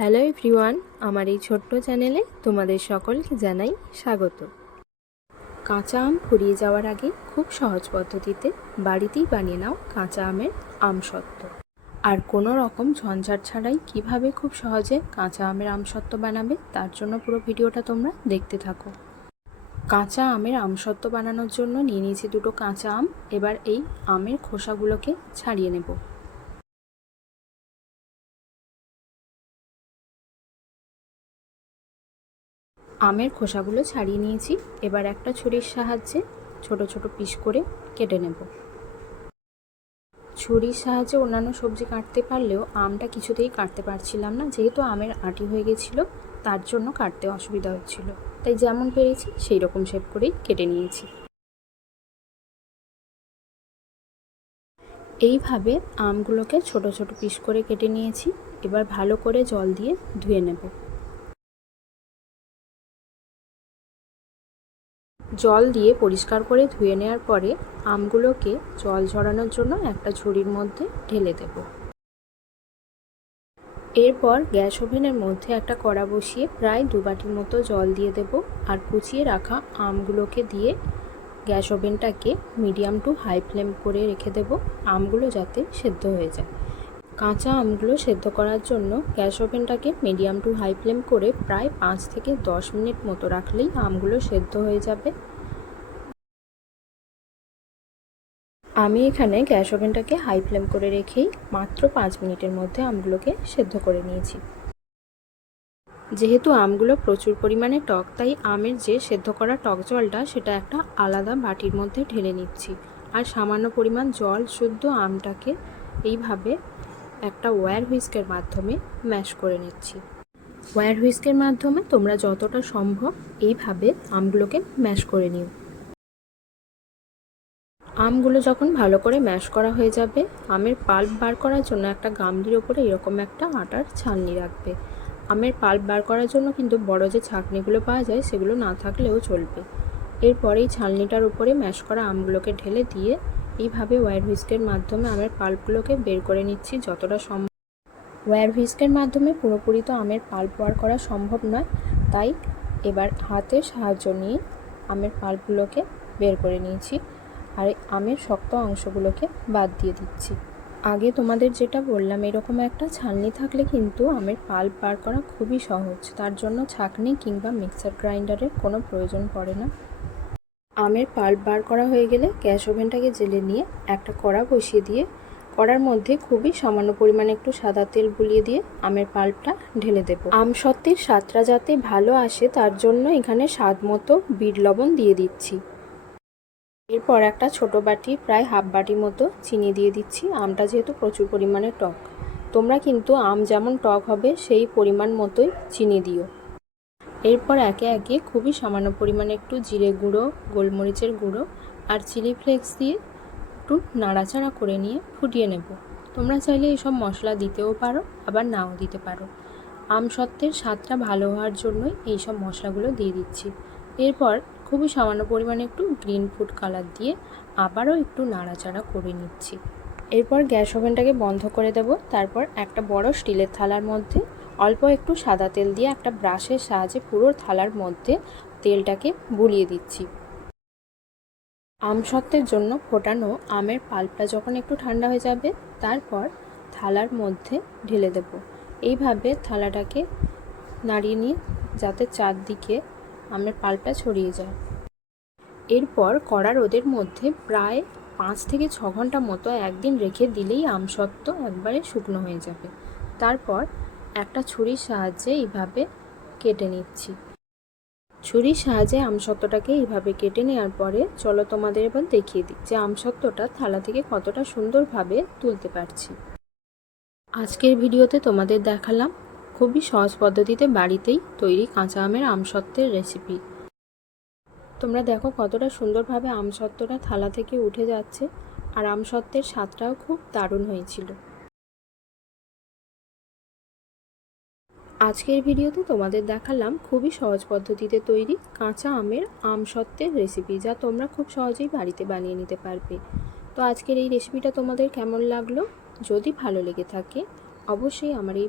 Hello everyone, আমার এই ছোট্ট চ্যানেলে তোমাদের সকলকে জানাই স্বাগত। কাঁচা আম ফুরিয়ে যাওয়ার আগে খুব সহজ পদ্ধতিতে বাড়িতেই বানিয়ে নাও কাঁচা আমের আমসত্ত্ব। আর কোনো রকম ঝঞ্ঝাট ছাড়াই কীভাবে খুব সহজে কাঁচা আমের আমসত্ত্ব বানাবে তার জন্য পুরো ভিডিওটা তোমরা দেখতে থাকো। কাঁচা আমের আমসত্ত্ব বানানোর জন্য নিয়ে নিয়েছি দুটো কাঁচা আম, এবার এই আমের খোসাগুলোকে ছাড়িয়ে নেব। আমের খোসাগুলো ছাড়িয়ে নিয়েছি। এবার একটা ছুরির সাহায্যে ছোট ছোট পিস করে কেটে নেব। ছুরির সাহায্যে অন্যান্য সবজি কাটতে পারলেও আমটা কিছুতেই কাটতে পারছিলাম না। যেহেতু আমের আটি হয়ে গেছিল, তার জন্য কাটতে অসুবিধা হচ্ছিল। তাই যেমন পেরেছি সেই রকম শেপ করেই কেটে নিয়েছি। এইভাবে আমগুলোকে ছোট ছোট পিস করে কেটে নিয়েছি। এবার ভালো করে জল দিয়ে ধুয়ে নেব। জল দিয়ে পরিষ্কার করে ধুয়ে নেওয়ার পরে আমগুলোকে জল ঝরানোর জন্য একটা ঝুড়ির মধ্যে ঢেলে দেব। এরপর গ্যাস ওভেনের মধ্যে একটা কড়া বসিয়ে প্রায় দু বাটির মতো জল দিয়ে দেব আর কুচিয়ে রাখা আমগুলোকে দিয়ে গ্যাস ওভেনটাকে মিডিয়াম টু হাই ফ্লেম করে রেখে দেব। আমগুলো যাতে সেদ্ধ হয়ে যায়। কাঁচা আমগুলো সেদ্ধ করার জন্য গ্যাস ওভেনটাকে মিডিয়াম টু হাই ফ্লেম করে প্রায় পাঁচ থেকে দশ মিনিট মতো রাখলেই আমগুলো সেদ্ধ হয়ে যাবে। আমি এখানে গ্যাস ওভেনটাকে হাই ফ্লেম করে রেখেই মাত্র পাঁচ মিনিটের মধ্যে আমগুলোকে সেদ্ধ করে নিয়েছি। যেহেতু আমগুলো প্রচুর পরিমাণে টক, তাই আমের যে সেদ্ধ করা টক জলটা, সেটা একটা আলাদা বাটির মধ্যে ঢেলে নিচ্ছি। আর সামান্য পরিমাণ জল শুদ্ধ আমটাকে এইভাবে একটা ওয়্যার হুইস্কের মাধ্যমে ম্যাশ করে নিচ্ছি। ওয়্যার হুইস্কের মাধ্যমে তোমরা যতটা সম্ভব এইভাবে আমগুলোকে ম্যাশ করে নিও। আমগুলো যখন ভালো করে ম্যাশ করা হয়ে যাবে, আমের পাল্প বার করার জন্য একটা গামলির ওপরে এরকম একটা আটার ছালনি রাখবে। আমের পাল্প বার করার জন্য কিন্তু বড় যে ছাঁকনিগুলো পাওয়া যায়, সেগুলো না থাকলেও চলবে। এরপর এই ছালনিটার উপরে ম্যাশ করা আমগুলোকে ঢেলে দিয়ে এইভাবে ওয়্যার হুইস্কের মাধ্যমে আমের পাল্পগুলোকে বের করে নিচ্ছি যতটা সম্ভব। ওয়্যার হুইস্কের মাধ্যমে পুরোপুরি তো আমের পাল্প বার করা সম্ভব নয়, তাই এবার হাতের সাহায্য নিয়ে আমের পাল্পগুলোকে বের করে নিয়েছি। আর, আমের শক্ত অংশগুলোকে বাদ দিয়ে দিচ্ছি। আগে তোমাদের যেটা বললাম, এরকম একটা ছালনি থাকলে কিন্তু আমের পাল্প বার করা খুবই সহজ। তার জন্য ছাঁকনি কিংবা মিক্সার গ্রাইন্ডারের কোনো প্রয়োজন পড়ে না। আমের পাল্প বার করা হয়ে গেলে গ্যাস ওভেনটাকে জেলে নিয়ে একটা কড়া বসিয়ে দিয়ে, কড়ার মধ্যে খুবই সামান্য পরিমাণে একটু সাদা তেল বুলিয়ে দিয়ে আমের পাল্পটা ঢেলে দেব। আম সত্ত্বের স্বাদটা যাতে ভালো আসে, তার জন্য এখানে স্বাদ মতো বিট লবণ দিয়ে দিচ্ছি। এরপর একটা ছোট বাটি, প্রায় হাফ বাটি মতো চিনি দিয়ে দিচ্ছি। আমটা যেহেতু প্রচুর পরিমাণে টক। তোমরা কিন্তু আম যেমন টক হবে, সেই পরিমাণ মতোই চিনি দিও। এরপর একে একে খুবই সামান্য পরিমাণে একটু জিরে গুঁড়ো, গোলমরিচের গুঁড়ো আর চিলি ফ্লেক্স দিয়ে একটু নাড়াচাড়া করে নিয়ে ফুটিয়ে নেব। তোমরা চাইলে এইসব মশলা দিতেও পারো, আবার নাও দিতে পারো। আম সত্ত্বের স্বাদটা ভালো হওয়ার জন্যই এইসব মশলাগুলো দিয়ে দিচ্ছি। এরপর খুবই সামান্য পরিমাণে একটু গ্রিন ফুড কালার দিয়ে আবারও একটু নাড়াচাড়া করে নিচ্ছি। এরপর গ্যাস ওভেনটাকে বন্ধ করে দেব। তারপর একটা বড় স্টিলের থালার মধ্যে অল্প একটু সাদা তেল দিয়ে একটা ব্রাশের সাহায্যে পুরো থালার মধ্যে তেলটাকে বুলিয়ে দিচ্ছি। আমসত্ত্বের জন্য ফোটানো আমের পাল্পটা যখন একটু ঠান্ডা হয়ে যাবে, তারপর থালার মধ্যে ঢেলে দেব। এইভাবে থালাটাকে নাড়িয়ে নিয়ে যাতে চারদিকে আমের পাল্পটা ছড়িয়ে যায়। এরপর কড়া রোদের মধ্যে প্রায় পাঁচ থেকে ছ ঘণ্টা মতো একদিন রেখে দিলেই আম আমসত্ত্ব একবারে শুকনো হয়ে যাবে। তারপর একটা ছুরির সাহায্যে এইভাবে কেটে নিচ্ছি। ছুরির সাহায্যে আমসত্ত্বটাকে এইভাবে কেটে নেওয়ার পরে চলো তোমাদের এবার দেখিয়ে দিই যে আমসত্ত্বটা থালা থেকে কতটা সুন্দরভাবে তুলতে পারছি। আজকের ভিডিওতে তোমাদের দেখালাম খুবই সহজ পদ্ধতিতে বাড়িতেই তৈরি কাঁচা আমের আমসত্ত্বের রেসিপি তোমরা দেখো কতটা সুন্দরভাবে আমসত্ত্বটা থালা থেকে উঠে যাচ্ছে আর আমসত্ত্বের স্বাদটাও খুব দারুণ হয়েছিল। আজকের ভিডিওতে তোমাদের দেখালাম খুবই সহজ পদ্ধতিতে তৈরি কাঁচা আমের আমসত্ত্বের রেসিপি যা তোমরা খুব সহজেই বাড়িতে বানিয়ে নিতে পারবে। তো আজকের এই রেসিপিটা তোমাদের কেমন লাগল? যদি ভালো লেগে থাকে, অবশ্যই আমার এই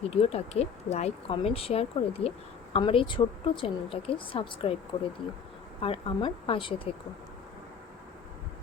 ভিডিওটাকে লাইক, কমেন্ট, শেয়ার করে দিয়ে আমার এই ছোট্ট চ্যানেলটাকে সাবস্ক্রাইব করে দিও। আর আমার পাশে থেকো।